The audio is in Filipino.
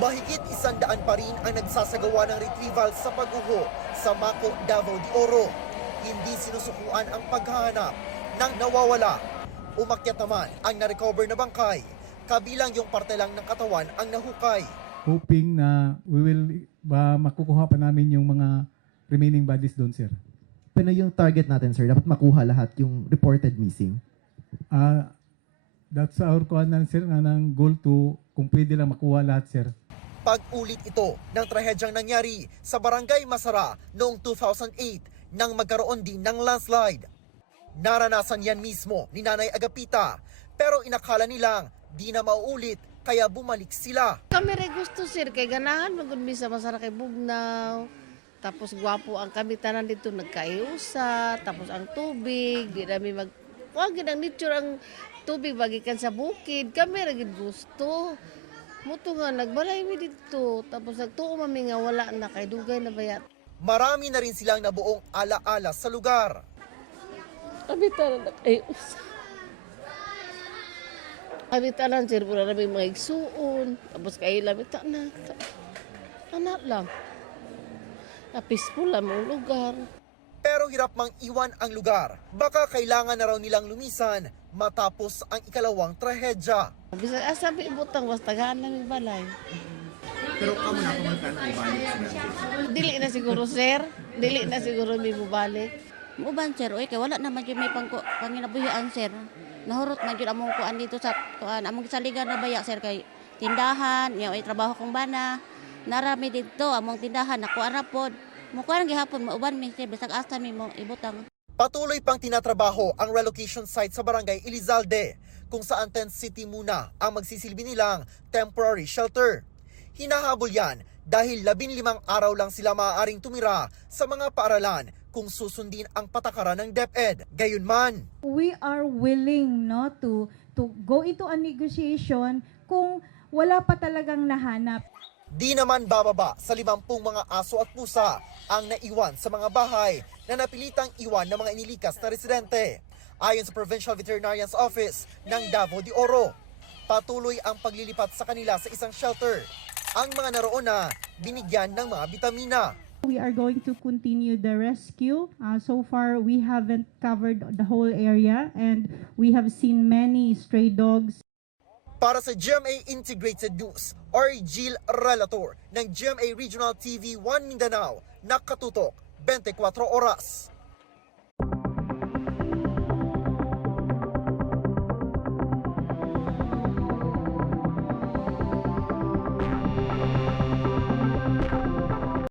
Mahigit 100 pa rin ang nagsasagawa ng retrieval sa pag-uho sa Mako, Davao de Oro. Hindi sinusukuan ang paghahanap ng nawawala. Umakyat naman ang na-recover na bangkay, kabilang yung parte lang ng katawan ang nahukay. Hoping na we will makukuha pa namin yung mga remaining bodies doon, sir. Pero yung target natin, sir, dapat makuha lahat yung reported missing. That's our sir, ng goal to kung pwede lang makuha lahat, sir. Pag-ulit ito ng trahedyang nangyari sa Barangay Masara noong 2008 nang magkaroon din ng landslide. Naranasan yan mismo ni Nanay Agapita, pero inakala nilang di na mauulit kaya bumalik sila. Kami rin gusto, sir, kay ganahan magundmi sa Masara kay Bugnaw. Tapos gwapo ang kami tanan dito nagkaiusa, tapos ang tubig, di namin wag ang nature ang tubig bagikan sa bukid. Kami rin gusto. Muto nga nagbalay mi dito, tapos nagtuo mami nga wala na kay dugay na bayat. Marami na rin silang nabuong alaala sa lugar. Kami tanan nagkaiusa. Kami tanan, sir, pura namin mga igsuon, tapos kailan tanan. Anak lang. Peaceful lang ang lugar. Pero hirap mang iwan ang lugar. Baka kailangan na raw nilang lumisan matapos ang ikalawang trahedya. Bisa asabi ibutang basta gana ng balay. Pero kamo na pumunta na ibalik sila. Dili na siguro, sir. Dili na siguro may bubalik. Uban, sir, oy, kay wala naman yun may panginabuhian, sir. Nahurot man yun among kuan dito sa kuan among saligan na baya, sir, kay tindahan, yaw ay trabaho kong bana. Narami dito among tindahan nakuha ra pod. Mukuha ang gihapon mauban mi, sir, bisag asa mi mo ibutang. Patuloy pang tinatrabaho ang relocation site sa Barangay Elizalde, kung saan tent city muna ang magsisilbi nilang temporary shelter. Hinahabol yan dahil 15 araw lang sila maaaring tumira sa mga paaralan kung susundin ang patakaran ng DepEd. Gayunman, we are willing to go into a negotiation kung wala pa talagang nahanap. di naman bababa sa 50 mga aso at pusa ang naiwan sa mga bahay na napilitang iwan ng mga inilikas na residente. Ayon sa Provincial Veterinarian's Office ng Davao de Oro, patuloy ang paglilipat sa kanila sa isang shelter. Ang mga naroon na binigyan ng mga bitamina. We are going to continue the rescue. So far, we haven't covered the whole area and we have seen many stray dogs. Para sa GMA Integrated News, Jill Relator ng GMA Regional TV 1 Mindanao, nakatutok 24 oras.